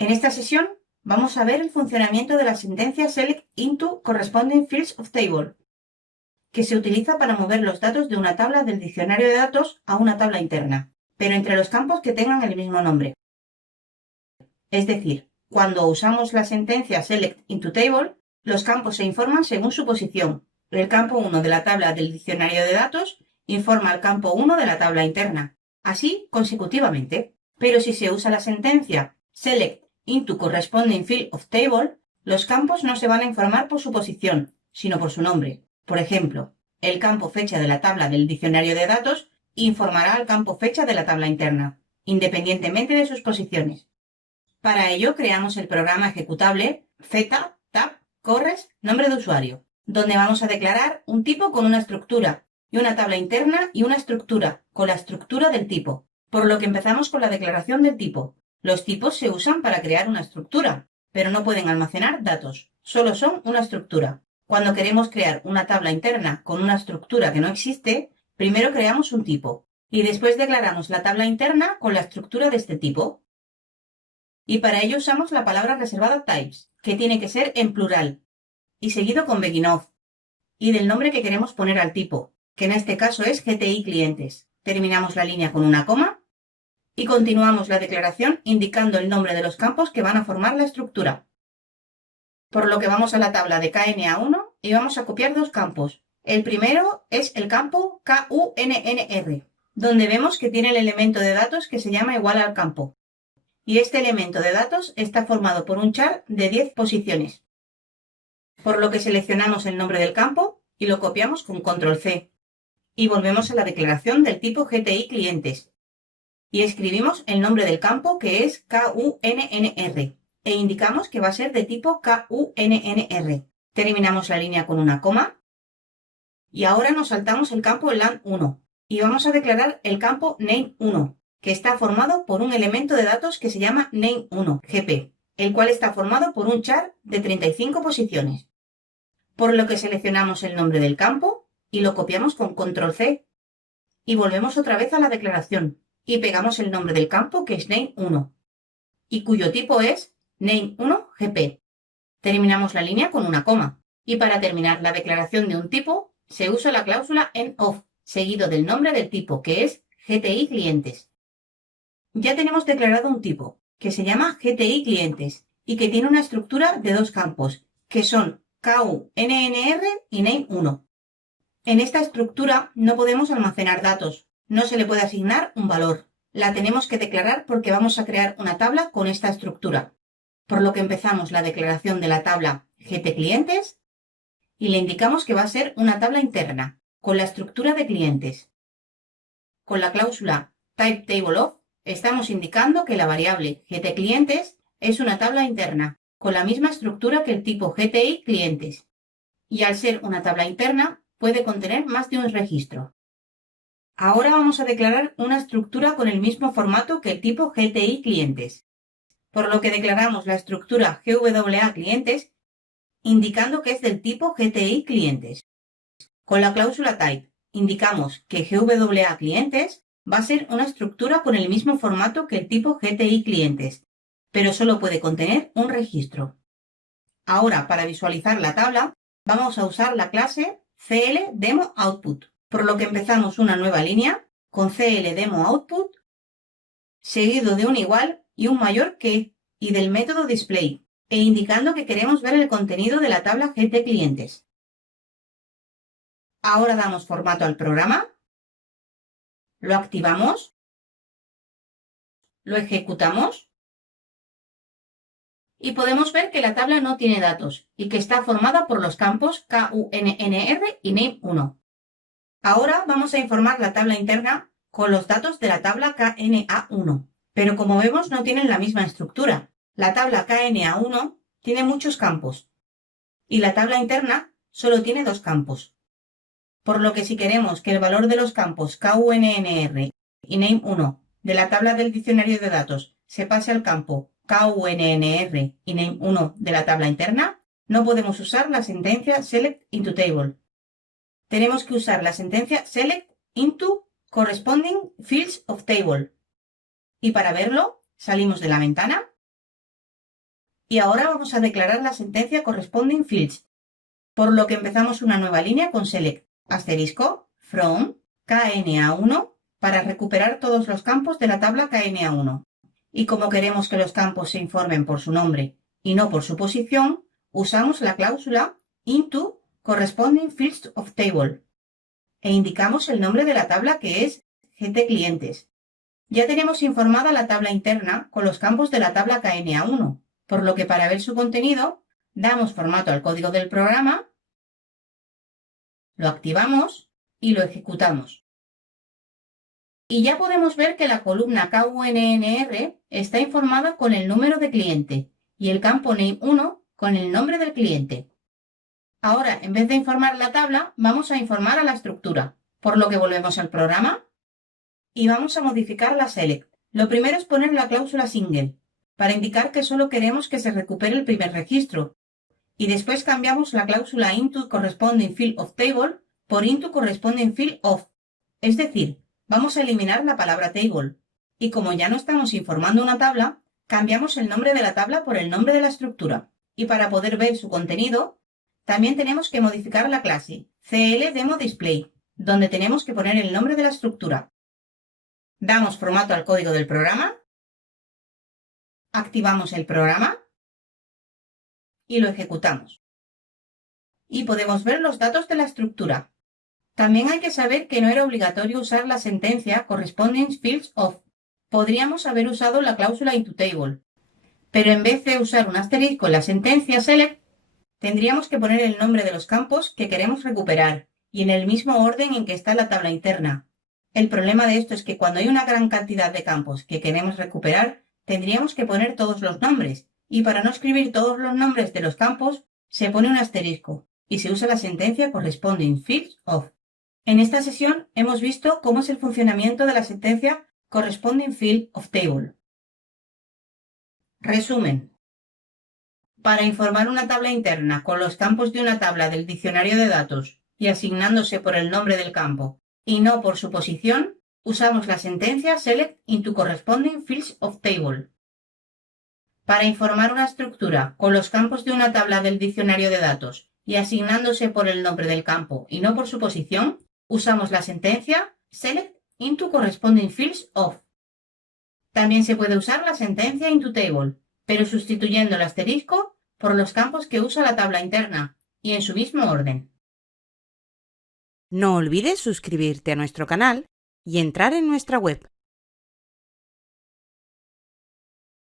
En esta sesión vamos a ver el funcionamiento de la sentencia Select into Corresponding Fields of Table, que se utiliza para mover los datos de una tabla del diccionario de datos a una tabla interna, pero entre los campos que tengan el mismo nombre. Es decir, cuando usamos la sentencia Select into Table, los campos se informan según su posición. El campo 1 de la tabla del diccionario de datos informa al campo 1 de la tabla interna, así consecutivamente. Pero si se usa la sentencia Select into Corresponding Field of Table, los campos no se van a informar por su posición, sino por su nombre. Por ejemplo, el campo fecha de la tabla del diccionario de datos informará al campo fecha de la tabla interna, independientemente de sus posiciones. Para ello creamos el programa ejecutable z-tab-corres nombre de usuario, donde vamos a declarar un tipo con una estructura y una tabla interna y una estructura con la estructura del tipo, por lo que empezamos con la declaración del tipo. Los tipos se usan para crear una estructura, pero no pueden almacenar datos, solo son una estructura. Cuando queremos crear una tabla interna con una estructura que no existe, primero creamos un tipo y después declaramos la tabla interna con la estructura de este tipo. Y para ello usamos la palabra reservada types, que tiene que ser en plural, y seguido con begin of, y del nombre que queremos poner al tipo, que en este caso es GTI clientes. Terminamos la línea con una coma y continuamos la declaración indicando el nombre de los campos que van a formar la estructura. Por lo que vamos a la tabla de KNA1 y vamos a copiar dos campos. El primero es el campo KUNNR, donde vemos que tiene el elemento de datos que se llama igual al campo. Y este elemento de datos está formado por un char de 10 posiciones. Por lo que seleccionamos el nombre del campo y lo copiamos con Control-C. Y volvemos a la declaración del tipo GTI clientes. Y escribimos el nombre del campo que es KUNNR. E indicamos que va a ser de tipo KUNNR. Terminamos la línea con una coma. Y ahora nos saltamos el campo LAN1. Y vamos a declarar el campo Name1. Que está formado por un elemento de datos que se llama Name1, GP, el cual está formado por un char de 35 posiciones. Por lo que seleccionamos el nombre del campo y lo copiamos con Control-C. Y volvemos otra vez a la declaración y pegamos el nombre del campo que es Name1 y cuyo tipo es Name1 GP. Terminamos la línea con una coma. Y para terminar la declaración de un tipo se usa la cláusula EndOf, seguido del nombre del tipo que es GTI clientes. Ya tenemos declarado un tipo, que se llama GTI clientes, y que tiene una estructura de dos campos, que son KUNNR y Name1. En esta estructura no podemos almacenar datos, no se le puede asignar un valor. La tenemos que declarar porque vamos a crear una tabla con esta estructura. Por lo que empezamos la declaración de la tabla GT clientes y le indicamos que va a ser una tabla interna, con la estructura de clientes. Con la cláusula TypeTableOf, estamos indicando que la variable GTClientes es una tabla interna, con la misma estructura que el tipo GTI clientes. Y al ser una tabla interna, puede contener más de un registro. Ahora vamos a declarar una estructura con el mismo formato que el tipo GTI clientes. Por lo que declaramos la estructura GWA clientes, indicando que es del tipo GTI clientes. Con la cláusula type, indicamos que GWA clientes va a ser una estructura con el mismo formato que el tipo GTI clientes, pero solo puede contener un registro. Ahora, para visualizar la tabla, vamos a usar la clase CLDemoOutput, por lo que empezamos una nueva línea con CLDemoOutput, seguido de un igual y un mayor que, y del método display, e indicando que queremos ver el contenido de la tabla GTClientes. Ahora damos formato al programa, lo activamos, lo ejecutamos y podemos ver que la tabla no tiene datos y que está formada por los campos KUNNR y Name1. Ahora vamos a informar la tabla interna con los datos de la tabla KNA1, pero como vemos no tienen la misma estructura. La tabla KNA1 tiene muchos campos y la tabla interna solo tiene dos campos. Por lo que si queremos que el valor de los campos KUNNR y Name1 de la tabla del diccionario de datos se pase al campo KUNNR y Name1 de la tabla interna, no podemos usar la sentencia Select into Table. Tenemos que usar la sentencia Select into Corresponding Fields of Table. Y para verlo, salimos de la ventana Y ahora vamos a declarar la sentencia corresponding fields, por lo que empezamos una nueva línea con select *from KNA1 para recuperar todos los campos de la tabla KNA1. Y como queremos que los campos se informen por su nombre y no por su posición, usamos la cláusula into corresponding fields of table e indicamos el nombre de la tabla, que es GT-clientes. Ya tenemos informada la tabla interna con los campos de la tabla KNA1, por lo que para ver su contenido damos formato al código del programa, lo activamos y lo ejecutamos. Y ya podemos ver que la columna KUNNR está informada con el número de cliente y el campo name1 con el nombre del cliente. Ahora, en vez de informar la tabla, vamos a informar a la estructura, por lo que volvemos al programa y vamos a modificar la select. Lo primero es poner la cláusula single, para indicar que solo queremos que se recupere el primer registro, y después cambiamos la cláusula into corresponding field of table por into corresponding field of, es decir, vamos a eliminar la palabra table, y como ya no estamos informando una tabla, cambiamos el nombre de la tabla por el nombre de la estructura, y para poder ver su contenido, también tenemos que modificar la clase CLDemoDisplay, donde tenemos que poner el nombre de la estructura. Damos formato al código del programa, activamos el programa y lo ejecutamos. Y podemos ver los datos de la estructura. También hay que saber que no era obligatorio usar la sentencia corresponding fields of. Podríamos haber usado la cláusula into table, pero en vez de usar un asterisco en la sentencia select, tendríamos que poner el nombre de los campos que queremos recuperar y en el mismo orden en que está la tabla interna. El problema de esto es que cuando hay una gran cantidad de campos que queremos recuperar, tendríamos que poner todos los nombres, y para no escribir todos los nombres de los campos, se pone un asterisco y se usa la sentencia corresponding fields of. En esta sesión hemos visto cómo es el funcionamiento de la sentencia corresponding field of table. Resumen. Para informar una tabla interna con los campos de una tabla del diccionario de datos y asignándose por el nombre del campo y no por su posición, usamos la sentencia select into corresponding fields of table. Para informar una estructura con los campos de una tabla del diccionario de datos y asignándose por el nombre del campo y no por su posición, usamos la sentencia select into corresponding fields of. También se puede usar la sentencia into table, pero sustituyendo el asterisco por los campos que usa la tabla interna y en su mismo orden. No olvides suscribirte a nuestro canal y entrar en nuestra web